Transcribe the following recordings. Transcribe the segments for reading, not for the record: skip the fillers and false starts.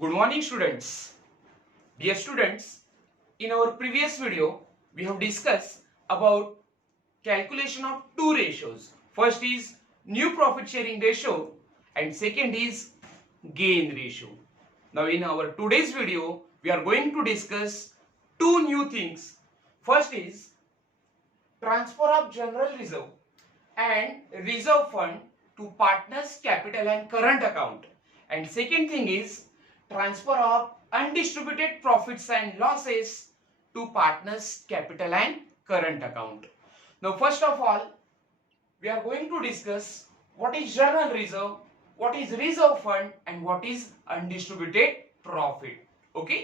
Good morning, students. Dear students, in our previous video, we have discussed about calculation of two ratios. First is new profit sharing ratio and second is gain ratio. Now in our today's video, we are going to discuss two new things. First is transfer of general reserve and reserve fund to partners capital and current account, and second thing is transfer of undistributed profits and losses to partners capital and current account. Now first of all, we are going to discuss what is general reserve, what is reserve fund and what is undistributed profit. Okay,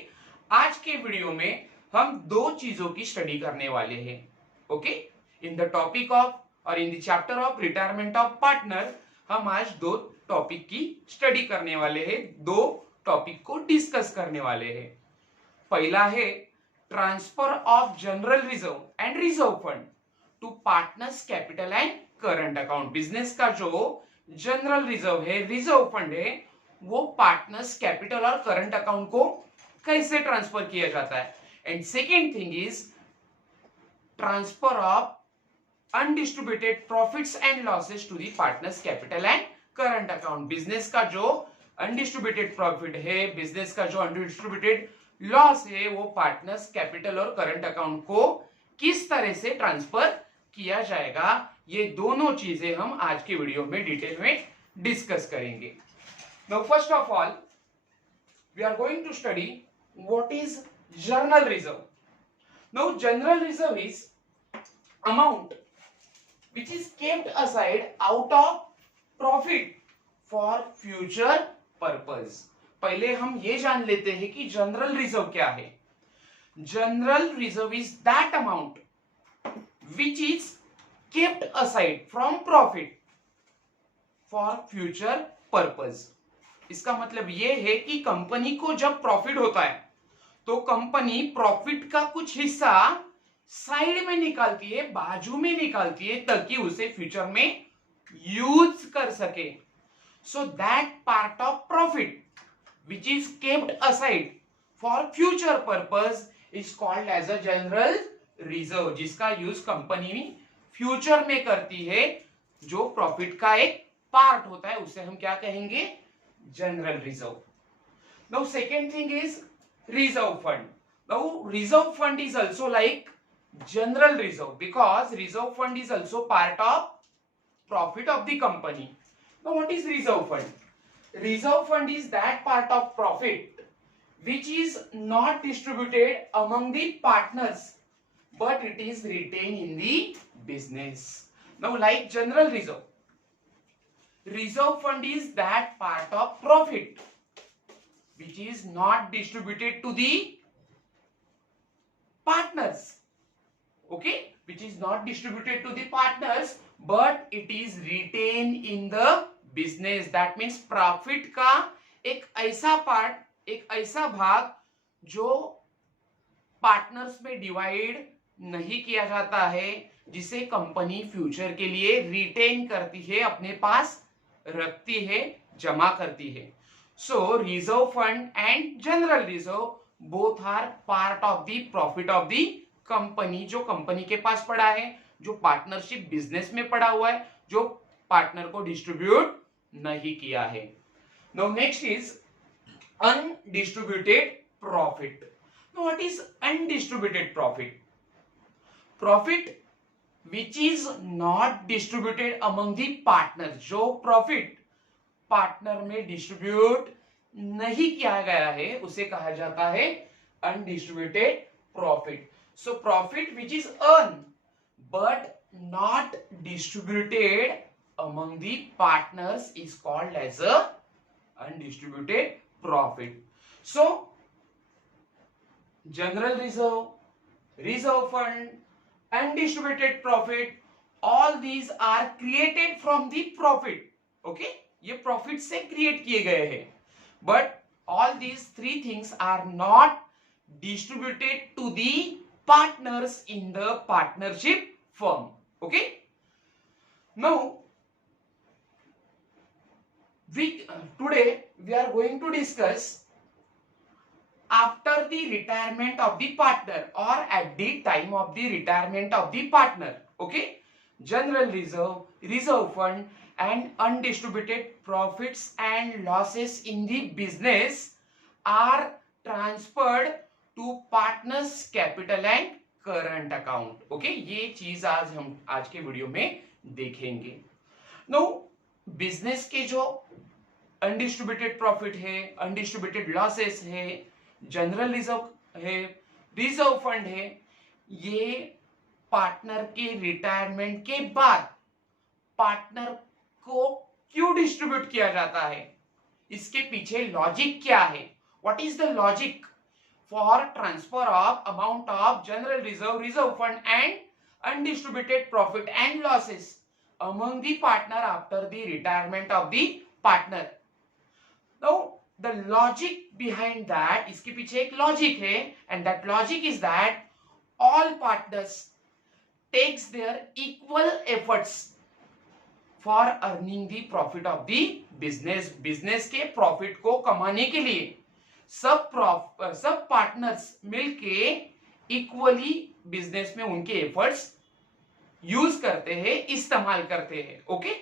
आज के वीडियो में हम दो चीजों की स्टडी करने वाले हैं. Okay, in the topic of और in the chapter of retirement of partner हम आज दो टॉपिक की स्टडी करने वाले हैं, दो टॉपिक को डिस्कस करने वाले हैं. पहला है transfer of general reserve and reserve fund to partners capital and current account. Business का जो जनरल रिजर्व है, रिजर्व फंड है, वो पार्टनर्स कैपिटल और करंट अकाउंट को कैसे ट्रांसफर किया जाता है. And second thing is transfer of undistributed profits and losses to the partners capital and current account. Business का जो अनडिस्ट्रीब्यूटेड प्रॉफिट है, बिजनेस का जो अनडिस्ट्रीब्यूटेड लॉस है, वो पार्टनर्स कैपिटल और करंट अकाउंट को किस तरह से ट्रांसफर किया जाएगा, ये दोनों चीजें हम आज के वीडियो में डिटेल में डिस्कस करेंगे. Now first of all we are going to study what is general reserve. Now general reserve is amount which is kept aside out of profit for future purpose. पहले हम ये जान लेते हैं कि जनरल रिजर्व क्या है. General reserve is that amount which is kept aside from profit for future purpose. इसका मतलब ये है कि कंपनी को जब प्रॉफिट होता है तो कंपनी प्रॉफिट का कुछ हिस्सा साइड में निकालती है, बाजू में निकालती है, ताकि उसे फ्यूचर में यूज कर सके. So that part of profit which is kept aside for future purpose is called as a general reserve, जिसका यूज कंपनी फ्यूचर में करती है. जो प्रॉफिट का एक पार्ट होता है उसे हम क्या कहेंगे, general reserve. Now second thing is reserve fund. Now reserve fund is also like general reserve because reserve fund is also part of profit of the company. Now what is reserve fund? Reserve fund is that part of profit which is not distributed among the partners but it is retained in the business. Now like general reserve, reserve fund is that part of profit which is not distributed to the partners. Okay, which is not distributed to the partners but it is retained in the business. That means profit का एक ऐसा पार्ट, एक ऐसा भाग जो पार्टनर्स में डिवाइड नहीं किया जाता है, जिसे कंपनी फ्यूचर के लिए रिटेन करती है, अपने पास रखती है, जमा करती है. So reserve fund and general reserve both are part of the profit of the company, जो कंपनी के पास पड़ा है, जो पार्टनरशिप बिजनेस में पड़ा हुआ है, जो पार्टनर को डिस्ट्रीब्यूट नहीं किया है. Now next is undistributed profit. Now what is undistributed profit? Profit which is not distributed among the partner. जो प्रॉफिट पार्टनर में डिस्ट्रीब्यूट नहीं किया गया है उसे कहा जाता है undistributed profit. So profit which is earned but not distributed among the partners is called as a undistributed profit. So general reserve, reserve fund, undistributed profit, all these are created from the profit. Okay, ये profit से create किए गए हैं, but all these three things are not distributed to the partners in the partnership firm. Okay, now today we are going to discuss after the retirement of the partner or at the time of the retirement of the partner. Okay, general reserve, reserve fund and undistributed profits and losses in the business are transferred to partners capital and current account. Okay, ये चीज हम आज के वीडियो में देखेंगे. No, business के जो undistributed profit है, अनडिस्ट्रीब्यूटेड लॉसेस है, जनरल रिजर्व है, रिजर्व फंड है, ये पार्टनर के रिटायरमेंट के बाद पार्टनर को क्यों डिस्ट्रीब्यूट किया जाता है, इसके पीछे लॉजिक क्या है, what is the logic for transfer of amount of general reserve, reserve fund and undistributed profit and losses among the partner after the retirement of the partner. Now the logic behind that, इसके पीछे एक logic है, and that logic is that all partners takes their equal efforts for earning the profit of the business. business के profit को कमाने के लिए सब पार्टनर्स मिलके इक्वली बिजनेस में उनके एफर्ट्स यूज करते हैं, इस्तेमाल करते हैं. ओके,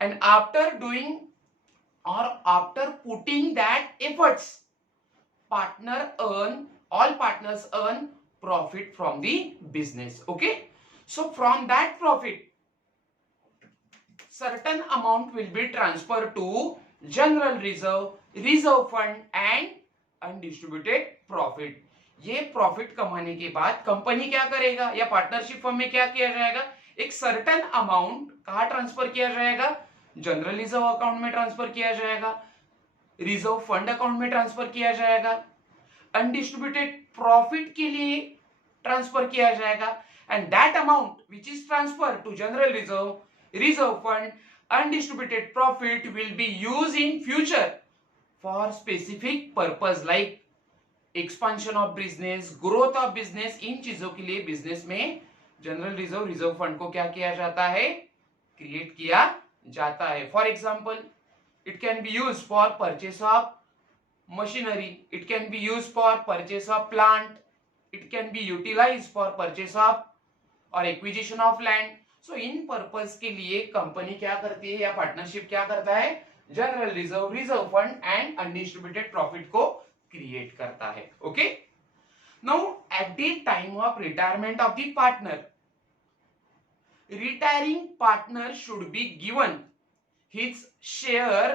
एंड आफ्टर डूइंग और after putting that efforts, all partners earn profit from the business. Okay, so from that profit certain amount will be transferred to general reserve, reserve fund and undistributed profit. ये प्रॉफिट कमाने के बाद कंपनी क्या करेगा या partnership firm में क्या किया जाएगा, एक सर्टेन अमाउंट कहां ट्रांसफर किया जाएगा, जनरल रिजर्व अकाउंट में ट्रांसफर किया जाएगा, रिजर्व फंड अकाउंट में ट्रांसफर किया जाएगा, अनडिस्ट्रीब्यूटेड प्रॉफिट के लिए ट्रांसफर किया जाएगा, and that amount which is transfer to general reserve, reserve fund, undistributed profit will be use in future for specific purpose like expansion of business, growth of business. इन चीजों के लिए बिजनेस में general reserve, reserve fund को क्या किया जाता है, क्रिएट किया जाता है. For example, it can be used for purchase of machinery, it can be used for purchase of plant, it can be utilised for purchase of और एक्विजिशन ऑफ लैंड. सो इन पर्पस के लिए कंपनी क्या करती है या पार्टनरशिप क्या करता है, general reserve, reserve fund and undistributed profit को क्रिएट करता है. Okay, now at the time of retirement of the partner, retiring partner should be given his share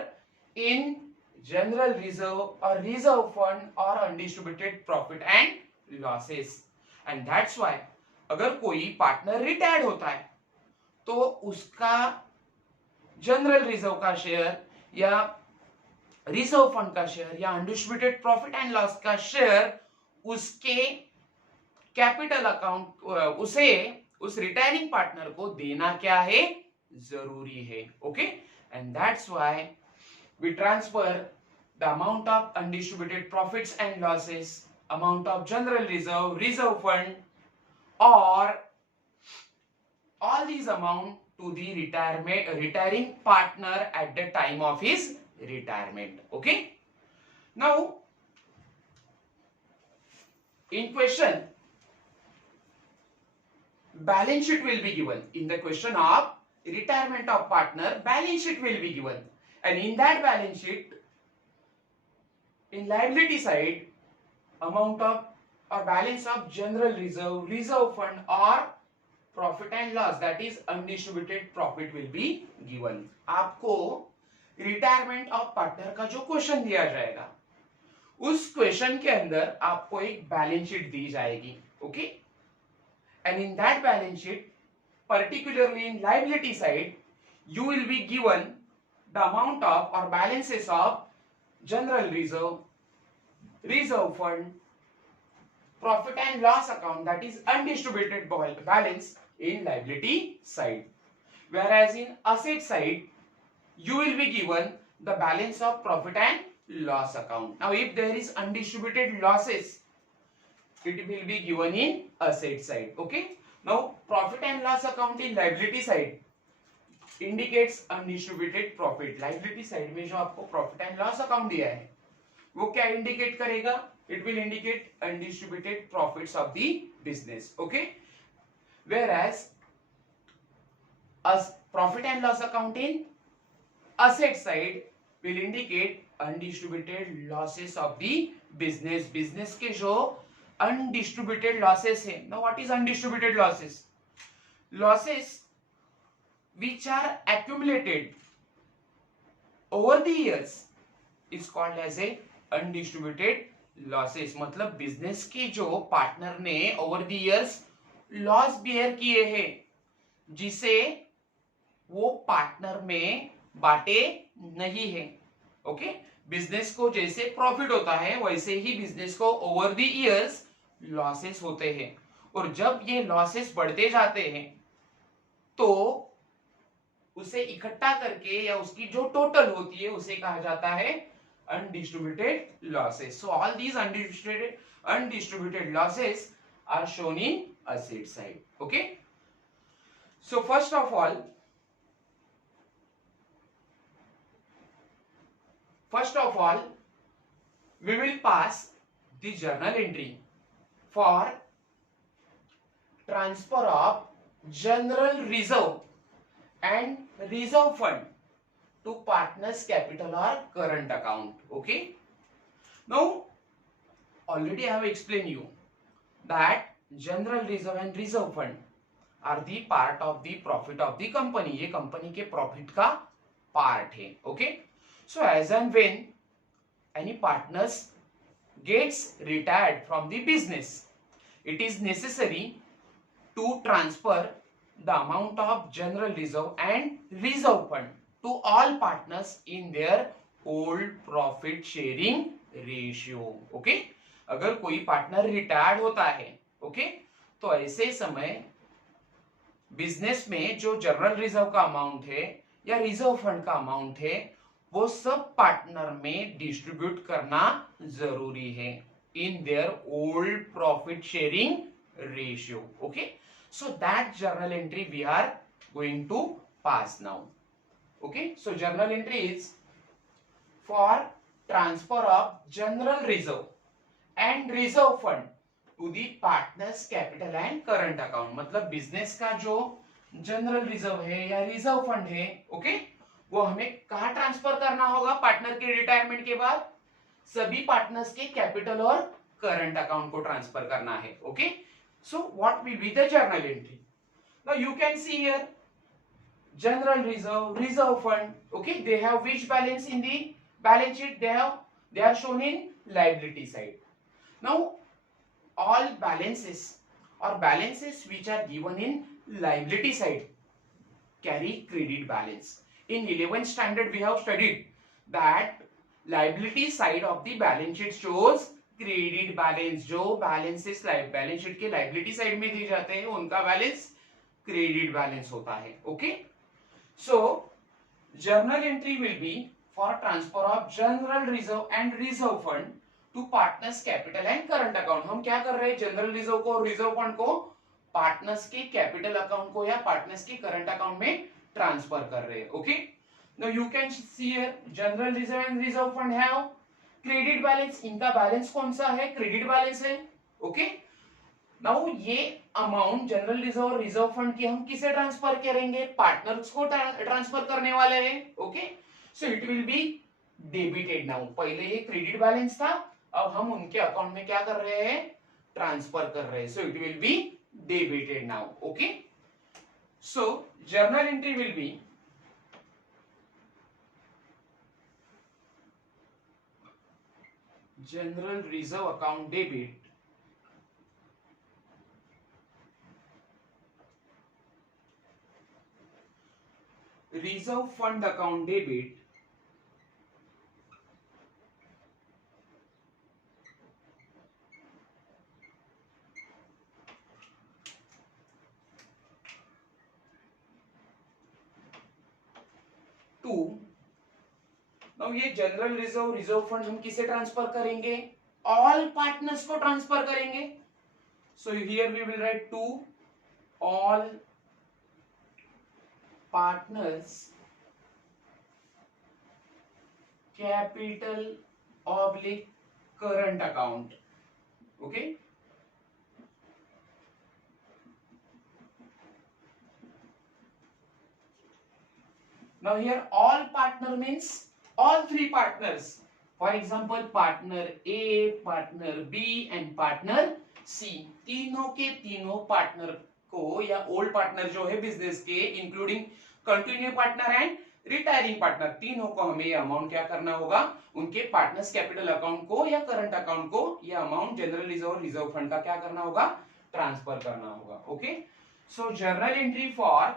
in general reserve or reserve fund or undistributed profit and losses. And that's why अगर कोई partner retired होता है तो उसका general reserve का शेयर या reserve fund का शेयर या अनडिस्ट्रीब्यूटेड प्रॉफिट एंड लॉस का शेयर उसके कैपिटल अकाउंट, उसे उस रिटायरिंग पार्टनर को देना क्या है, जरूरी है. Okay, and that's why we transfer the amount of undistributed profits and losses, amount of general reserve, reserve fund और all these amount to the retiring partner at the time of his retirement. Okay, now in question balance sheet will be given. In the question of retirement of partner, balance sheet will be given, and in that balance sheet, in liability side, amount of or balance of general reserve, reserve fund or profit and loss that is undistributed profit will be given. आपको retirement of partner का जो क्वेश्चन दिया जाएगा उस क्वेश्चन के अंदर आपको एक बैलेंस शीट दी जाएगी. Okay, and in that balance sheet particularly in liability side you will be given the amount of और balances of general reserve, reserve fund, profit and loss account, that is undistributed balance in liability side, whereas in asset side you will be given the balance of profit and loss account. Now if there is undistributed losses, it will be given in asset side. Okay, now profit and loss account in liability side indicates undistributed profit. liability side में जो आपको profit and loss account दिया है वो क्या indicate करेगा, it will indicate undistributed profits of the business. Okay, whereas as profit and loss account in asset side will indicate undistributed losses of the business. business के जो undistributed losses है. Now what is undistributed losses? Losses which are accumulated over the years is called as a undistributed losses. मतलब बिजनेस के जो पार्टनर ने over the years loss bear किए हैं, जिसे वो पार्टनर में बांटे नहीं है. ओके, बिजनेस को जैसे प्रॉफिट होता है वैसे ही बिजनेस को ओवर द इयर्स लॉसेस होते हैं, और जब ये लॉसेस बढ़ते जाते हैं तो उसे इकट्ठा करके या उसकी जो टोटल होती है उसे कहा जाता है undistributed losses. So all these undistributed losses are shown in asset side. Okay, so first of all we will pass the journal entry for transfer of general reserve and reserve fund to partners capital or current account. Okay, now already I have explained you that general reserve and reserve fund are the part of the profit of the company. ये कंपनी के प्रॉफिट का पार्ट है. Okay, so as and when any partners gets retired from the business, it is necessary to transfer the amount of general reserve and reserve fund to all partners in their old profit sharing ratio. Okay, अगर कोई partner retired होता है, ओके, तो ऐसे समय बिजनेस में जो general reserve का अमाउंट है या रिजर्व फंड का अमाउंट है वो सब पार्टनर में डिस्ट्रीब्यूट करना जरूरी है इन their old profit sharing ratio. Okay, so that journal entry we are going to pass now. Okay, so journal entry is for transfer of general reserve and reserve fund to the partners capital and current account. मतलब बिजनेस का जो general reserve है या reserve fund है, ओके, वो हमें कहाँ ट्रांसफर करना होगा पार्टनर के रिटायरमेंट के बाद? सभी पार्टनर्स के कैपिटल और करंट अकाउंट को ट्रांसफर करना है. Okay, so what will be the journal entry? Now you can see here general reserve, reserve fund. Okay, they have which balance in the balance sheet? They are shown in liability side. Now all balances or balances which are given in liability side carry credit balance. In 11th standard we have studied that liability side of the balance sheet shows credit balance. जो balances balance sheet के liability side में दिए जाते हैं उनका balance credit balance होता है. Okay, so journal entry will be for transfer of general reserve and reserve fund to partners capital and current account. हम क्या कर रहे हैं? जनरल रिजर्व को और रिजर्व फंड को पार्टनर्स के कैपिटल अकाउंट को या पार्टनर्स के करंट अकाउंट में ट्रांसफर कर रहे हैं. Okay, now you can see here general reserve and reserve fund have credit balance. इनका बैलेंस कौन सा है? क्रेडिट बैलेंस है. ओके, नाउ ये अमाउंट जनरल रिजर्व और रिजर्व फंड की हम किसे ट्रांसफर करेंगे? पार्टनर्स को ट्रांसफर करने वाले हैं. Okay, so it will be debited. Now पहले ये क्रेडिट बैलेंस था, अब हम उनके अकाउंट में क्या कर रहे हैं? ट्रांसफर कर रहे हैं. So it will be debited now. Okay, so journal entry will be general reserve account debit reserve fund account debit to. Now ये जनरल रिजर्व रिजर्व फंड हम किसे ट्रांसफर करेंगे? ऑल पार्टनर्स को ट्रांसफर करेंगे. So here we will write to all partners capital oblique current account. Okay. Now here all partner means all three partners. For example, partner A, partner B and partner C. तीनों के तीनों पार्टनर को या old partner जो है बिजनेस के including continue partner and retiring partner, तीनों को हमें ये अमाउंट क्या करना होगा, उनके पार्टनर्स कैपिटल अकाउंट को या करंट अकाउंट को ये अमाउंट जनरल रिजर्व और रिजर्व फंड का क्या करना होगा, ट्रांसफर करना होगा. Okay. So journal entry for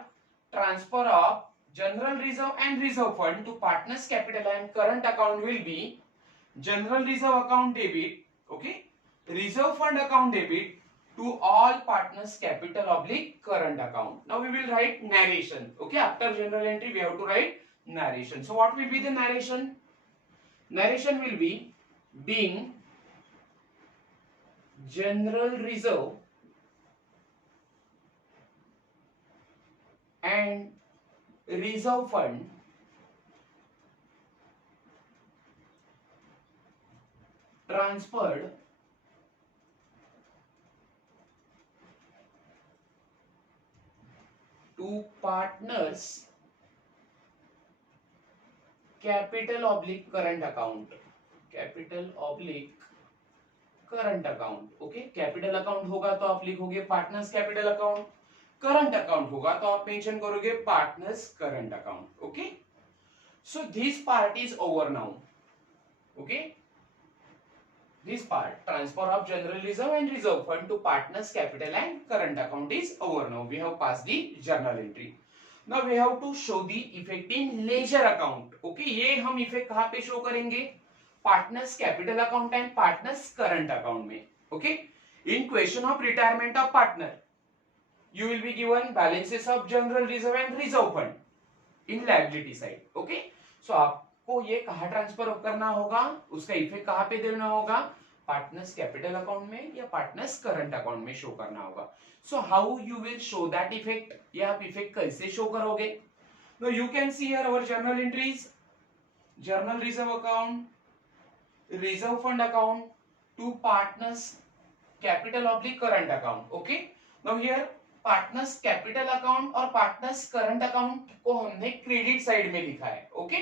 transfer of general reserve and reserve fund to partners capital and current account will be general reserve account debit, okay, reserve fund account debit to all partners capital oblique current account. Now we will write narration. Okay, after general entry we have to write narration. So what will be the narration? Narration will be being general reserve and reserve fund transferred to partners capital oblique current account, capital oblique current account. Okay, capital account होगा तो आप लिखोगे partners capital account, current account होगा तो आप mention करोगे partners current account. Okay. So this part is over now. Okay. This part transfer of general reserve and reserve fund to partners capital and current account is over now. We have pass the journal entry. Now we have to show the effect in ledger account. Okay. ये हम effect कहां पे show करेंगे, partners capital account and partners current account में. ओके. इन question of retirement of partner you will be given balances of general reserve and reserve fund in liability side. Okay, so आपको ये कहाँ ट्रांसफर करना होगा, उसका इफेक्ट कहाँ पे देना होगा, पार्टनर्स कैपिटल अकाउंट में या पार्टनर्स करंट अकाउंट में शो करना होगा. So how you will show that effect, ये आप इफेक्ट कैसे शो करोगे. No you can see here our journal entries, journal reserve account, reserve fund account to partners capital oblique current account. Okay. Now here partners capital account और partners current account को हमने credit side में लिखा है. Okay.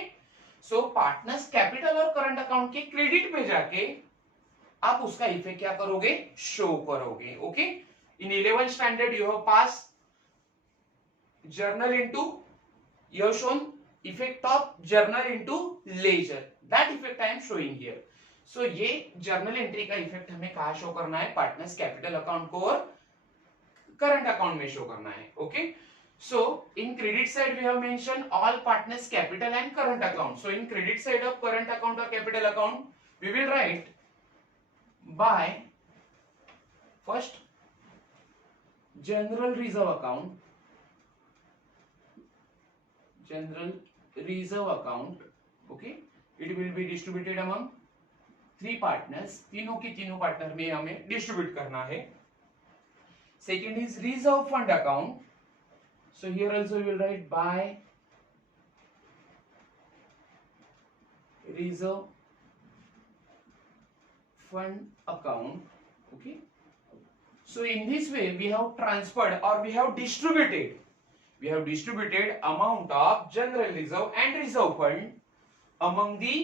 So partners capital और current account के क्रेडिट पे जाके आप उसका इफेक्ट क्या करोगे, शो करोगे. Okay. In 11th standard you have pass journal into, you have shown effect of journal into ledger. That effect I am showing here. So ये जर्नल एंट्री का इफेक्ट हमें कहां शो करना है, पार्टनर्स कैपिटल अकाउंट को और करंट अकाउंट में show करना है. Okay. So in credit side we have mention all partners capital and current account. So in credit side of current account और capital account we will write by first general reserve account, general reserve account. Okay. It will be distributed among three partners, तीनों की तीनों पार्टनर में हमें डिस्ट्रीब्यूट करना है. Second is reserve fund account. So here also we will write by reserve fund account. Okay. So in this way we have transferred or we have distributed amount of general reserve and reserve fund among the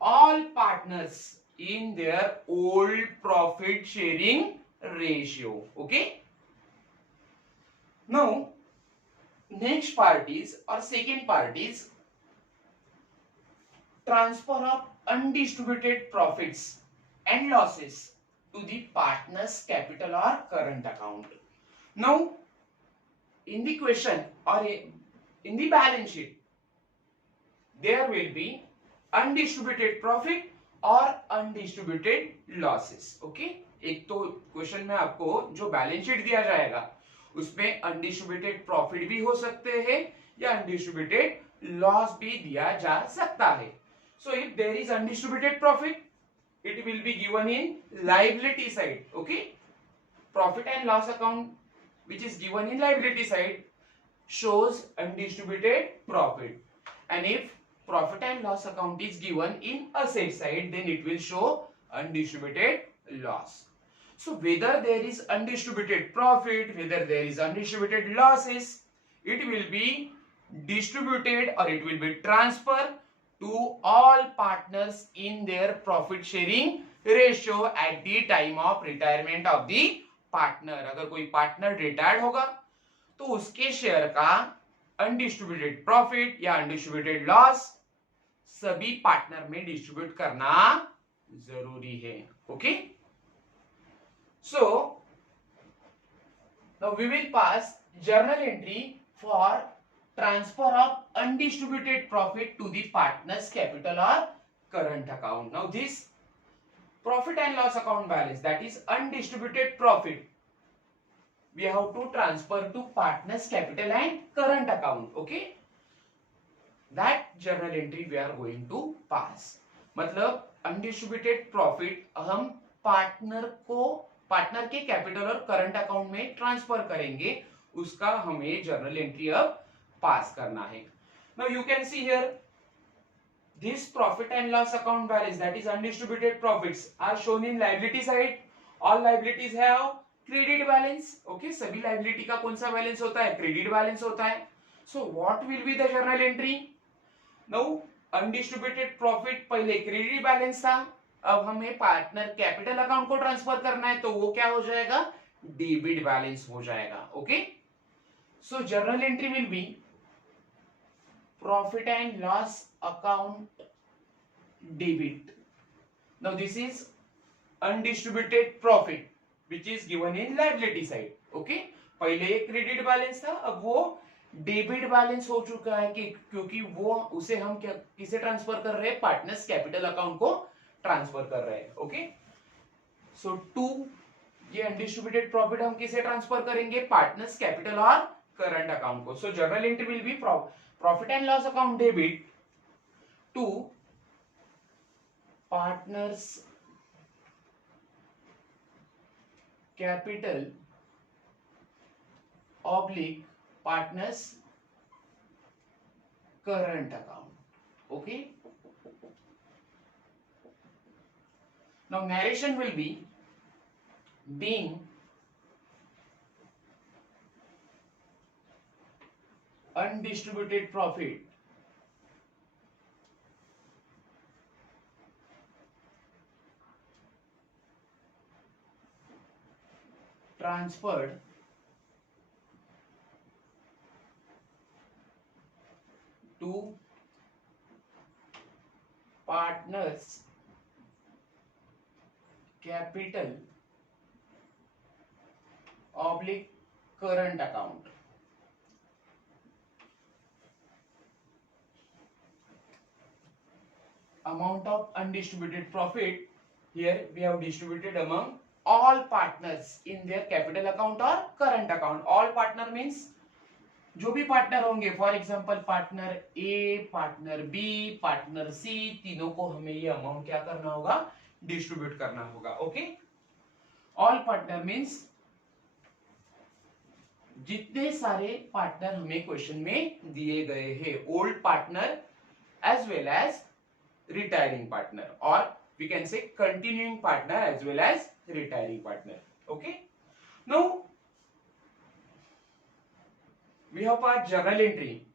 all partners in their old profit sharing ratio. Okay. Now, next part is, or second part is, transfer of undistributed profits and losses to the partner's capital or current account. Now, in the question or in the balance sheet, there will be undistributed profit or undistributed losses. Okay? एक तो क्वेश्चन में आपको जो balance sheet दिया जाएगा उसमें undistributed profit भी हो सकते हैं या अनडिस्ट्रीब्यूटेड लॉस भी दिया जा सकता है. So if there is undistributed profit it will be given in liability side. Okay, profit and loss account which is given in liability side shows undistributed profit, and if profit and loss account is given in asset side then it will show undistributed loss. So whether there is undistributed profit, whether there is undistributed losses, it will be distributed or it will be transferred to all partners in their profit sharing ratio at the time of retirement of the partner. अगर कोई partner retired होगा तो उसके share का undistributed profit या undistributed loss सभी partner में distribute करना जरूरी है. Okay, so now we will pass journal entry for transfer of undistributed profit to the partner's capital or current account. Now this profit and loss account balance, that is undistributed profit, we have to transfer to partner's capital and current account. Okay, that journal entry we are going to pass. मतलब undistributed profit हम पार्टनर के कैपिटल और current account में ट्रांसफर करेंगे, उसका हमें journal entry अब पास करना है. Now you can see here this profit and loss account balance, that is undistributed profits, are shown in liability side. All liabilities have credit balance. Okay, सभी liability का कौन सा बैलेंस होता है? क्रेडिट बैलेंस होता है. So what will be the journal entry? Now undistributed profit पहले credit balance था, अब हमें पार्टनर कैपिटल अकाउंट को ट्रांसफर करना है तो वो क्या हो जाएगा? डेबिट बैलेंस हो जाएगा. Okay, so journal entry will be profit and loss account debit. Now this is undistributed profit which is given in liability side. Okay, पहले एक क्रेडिट बैलेंस था, अब वो डेबिट बैलेंस हो चुका है कि क्योंकि वो उसे हम क्या किसे ट्रांसफर कर रहे हैं? पार्टनर्स कैपिटल अकाउंट को ट्रांसफर कर रहे हैं. ओके, सो टू ये अनडिस्ट्रीब्यूटेड प्रॉफिट हम किसे ट्रांसफर करेंगे? पार्टनर्स कैपिटल और करंट अकाउंट को. So journal entry will be profit and loss account debit to partners capital oblique partners current account. Okay, now narration will be being undistributed profit transferred to partners capital oblique current account. Amount of undistributed profit, here we have distributed among all partners in their capital account or current account. All partner means जो भी partner होंगे, for example partner A, partner B, partner C, तीनों को हमें ये अमाउंट क्या करना होगा? डिस्ट्रीब्यूट करना होगा. ओके, ऑल पार्टनर मीन्स जितने सारे पार्टनर हमें क्वेश्चन में दिए गए हैं, old partner as well as retiring partner, or we can say continuing partner as well as retiring partner. Okay, now we have a journal entry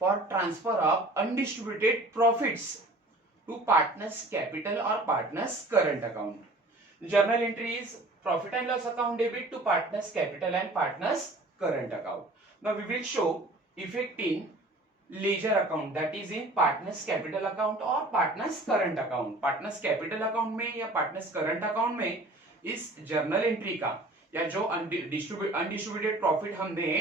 for transfer of undistributed profits to partners capital or partners current account. Journal entry is profit and loss account debit to partners capital and partners current account. Now we will show effect in ledger account, that is in partners capital account और partners current account. partners capital account में या partners current account में इस journal entry का या जो undistributed profit हमने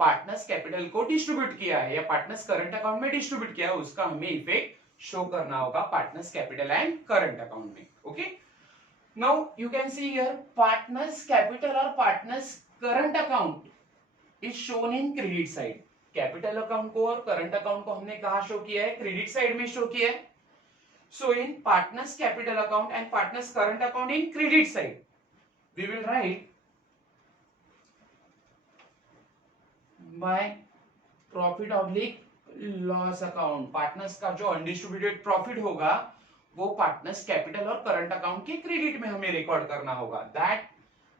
partners capital को distribute किया है या partners current account में distribute किया है, उसका हमें effect show करना होगा partners capital and current account में. Okay, now you can see here partners capital or partners current account is shown in credit side. Capital account को और करंट अकाउंट को हमने कहा शो किया है? क्रेडिट साइड में शो किया है. So in partners capital account and partners current account in credit side we will write by profit oblique loss account. Partners का जो अनडिस्ट्रीब्यूटेड प्रॉफिट होगा वो पार्टनर्स कैपिटल और करंट अकाउंट के क्रेडिट में हमें रिकॉर्ड करना होगा. That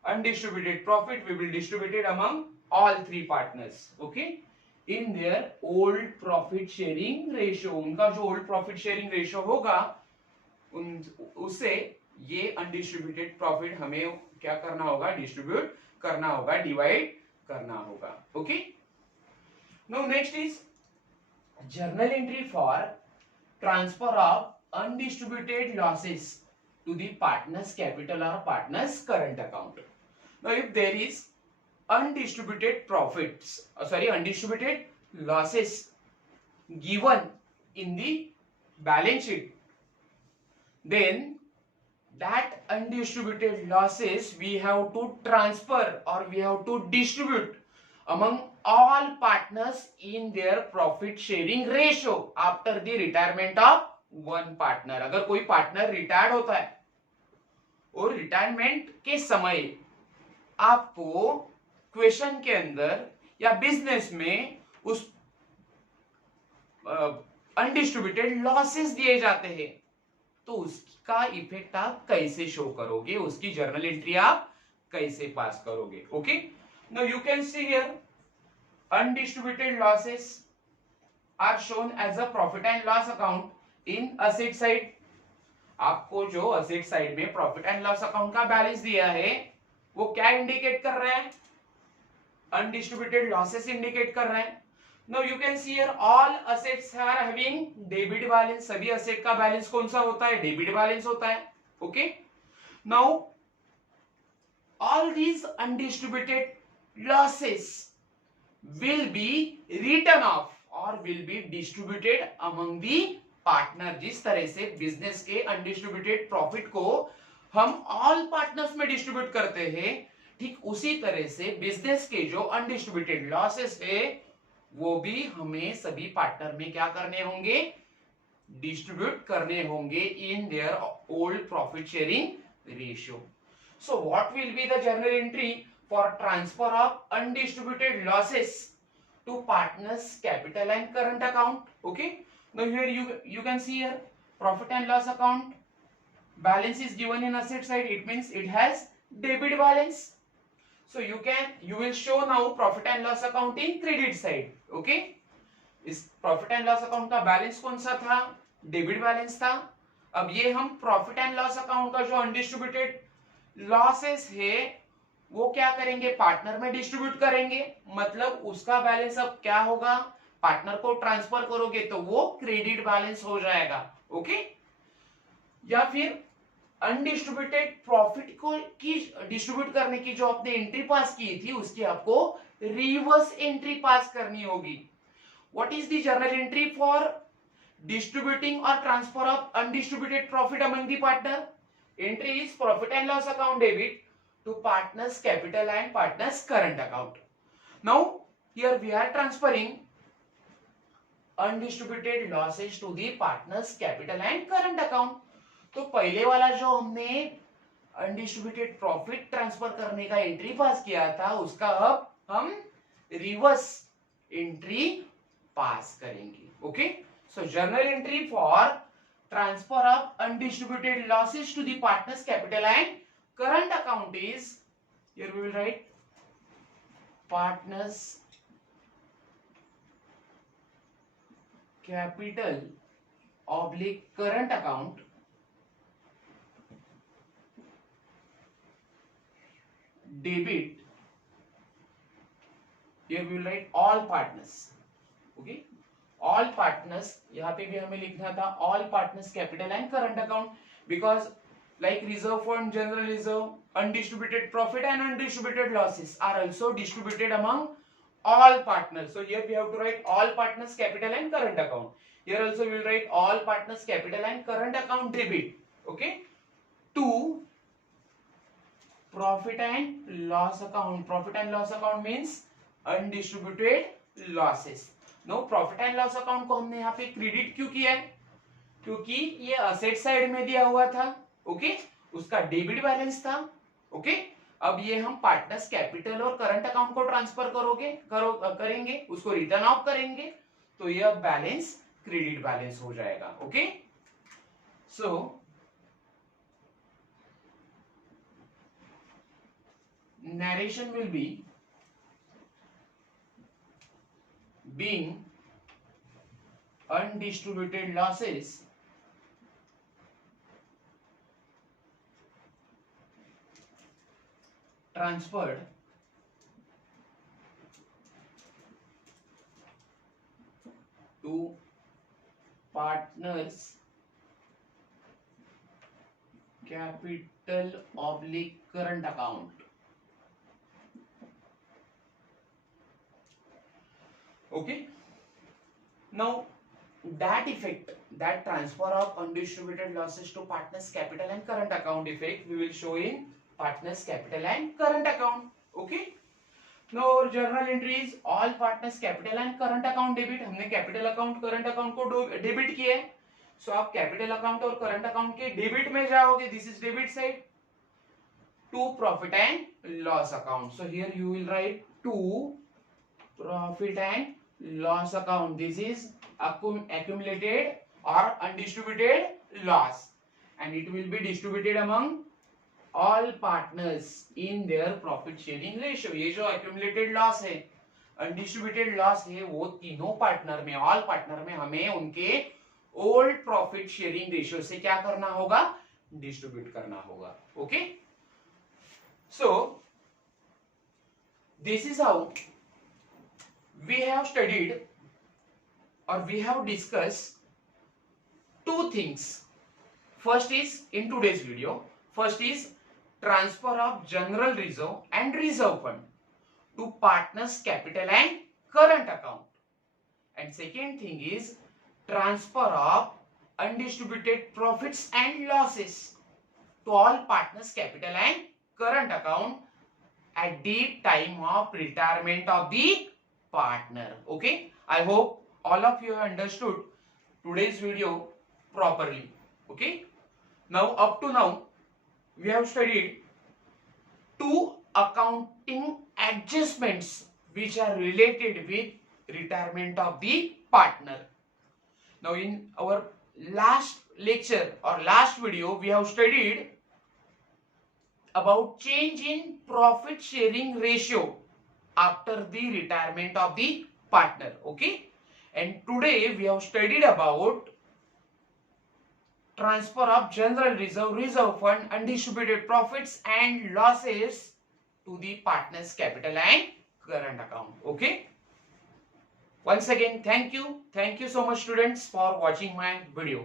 undistributed profit we will distribute it among all three partners, okay, in their old profit sharing ratio. उनका जो old profit sharing ratio होगा उससे ये अनडिस्ट्रीब्यूटेड प्रॉफिट हमें क्या करना होगा, डिस्ट्रीब्यूट करना होगा, डिवाइड करना होगा. Okay, now next is journal entry for transfer of undistributed losses to the partners capital or partners current account. Now if there is undistributed profits, undistributed losses given in the balance sheet, then that undistributed losses we have to transfer or we have to distribute among all partners in their profit sharing ratio after the retirement of one partner. अगर कोई partner retired होता है और रिटायरमेंट के समय आपको क्वेश्चन के अंदर या बिजनेस में उस अनडिस्ट्रीब्यूटेड लॉसेस दिए जाते हैं, तो उसका इफेक्ट आप कैसे शो करोगे, उसकी जर्नल एंट्री आप कैसे पास करोगे. Okay, now you can see here undistributed losses are shown as a profit and loss account in asset side. आपको जो असेट साइड में प्रॉफिट एंड लॉस अकाउंट का बैलेंस दिया है वो क्या इंडिकेट कर रहा है, अनडिस्ट्रीब्यूटेड लॉसेस इंडिकेट कर रहा है. Now you can see here all assets are having debit balance. सभी असेट का बैलेंस कौन सा होता है, डेबिट बैलेंस होता है. Okay, now all these undistributed losses will be written off और will be distributed among the partner. जिस तरह से बिजनेस के अनडिस्ट्रीब्यूटेड प्रॉफिट को हम ऑल पार्टनर्स में डिस्ट्रीब्यूट करते हैं, ठीक उसी तरह से बिजनेस के जो अनडिस्ट्रीब्यूटेड लॉसेस है वो भी हमें सभी पार्टनर में क्या करने होंगे, डिस्ट्रीब्यूट करने होंगे in their old profit sharing ratio. So what will be the journal entry for transfer of undistributed losses to partners capital and current account. Okay, now here you can see here profit and loss account balance is given in asset side. It means it has debit balance, so you will show now profit and loss account in credit side. Okay, इस profit and loss account का balance कौन सा था, debit balance था. अब ये हम profit and loss account का जो अनडिस्ट्रीब्यूटेड लॉसेस है वो क्या करेंगे, पार्टनर में डिस्ट्रीब्यूट करेंगे. मतलब उसका बैलेंस अब क्या होगा, पार्टनर को ट्रांसफर करोगे तो वो क्रेडिट बैलेंस हो जाएगा. ओके, या फिर अनडिस्ट्रीब्यूटेड प्रॉफिट को की डिस्ट्रीब्यूट करने की जो आपने एंट्री पास की थी उसकी आपको रिवर्स एंट्री पास करनी होगी. What is the journal entry for distributing और transfer of undistributed profit among the partner? Entry is profit and loss account debit to partners capital and partners current account. Now here we are transferring undistributed losses to the partners capital and current account. तो पहले वाला जो हमने undistributed profit transfer करने का एंट्री पास किया था उसका अब हम रिवर्स एंट्री पास करेंगे. Okay, so journal entry for transfer of undistributed losses to the partners capital and current account is, here we will write partners capital oblique current account debit. Here we will write all partners. Okay, all partners. यहाँ पे भी हमें लिखना था all partners capital and current account, because like reserve fund, general reserve, undistributed profit and undistributed losses are also distributed among all partners. So here we have to write all partners capital and current account. Here also we will write all partners capital and current account debit. Okay, to profit and loss account. Profit and loss account means undistributed losses. Now profit and loss account को हमने यहाँ पे क्रेडिट क्यों किया है, क्योंकि ये asset side में दिया हुआ था. ओके, उसका डेबिट बैलेंस था. ओके, अब ये हम पार्टनर्स कैपिटल और करंट अकाउंट को ट्रांसफर करेंगे, उसको रिटर्न ऑफ करेंगे, तो ये बैलेंस क्रेडिट बैलेंस हो जाएगा. Okay, So narration will be being undistributed losses transferred to partners capital oblique current account. Okay. Now that effect, that transfer of undistributed losses to partners capital and current account effect, we will show in partners capital and current account. Okay. Now our journal entry is all partners capital and current account debit. हमने capital account current account को डेबिट किया है. So आप capital account और current account के डेबिट में जाओगे. This is debit side. To profit and loss account. So here you will write to profit and loss account. This is accumulated or undistributed loss, and it will be distributed among all partners in their profit sharing ratio. ये जो accumulated loss है, undistributed loss है, वो तीनों पार्टनर में, all partner में हमें उनके ओल्ड प्रॉफिट शेयरिंग रेशियो से क्या करना होगा, डिस्ट्रीब्यूट करना होगा. Okay. So this is how we have studied or we have discussed two things. First is in today's video, first is transfer of general reserve and reserve fund to partners capital and current account, and second thing is transfer of undistributed profits and losses to all partners capital and current account at the time of retirement of the partner. Okay, I hope all of you have understood today's video properly. Okay, now up to now we have studied two accounting adjustments which are related with retirement of the partner. Now in our last lecture or last video we have studied about change in profit sharing ratio after the retirement of the partner. Okay, and today we have studied about transfer of general reserve, reserve fund, undistributed profits and losses to the partners capital and current account. Okay, once again thank you so much students for watching my video.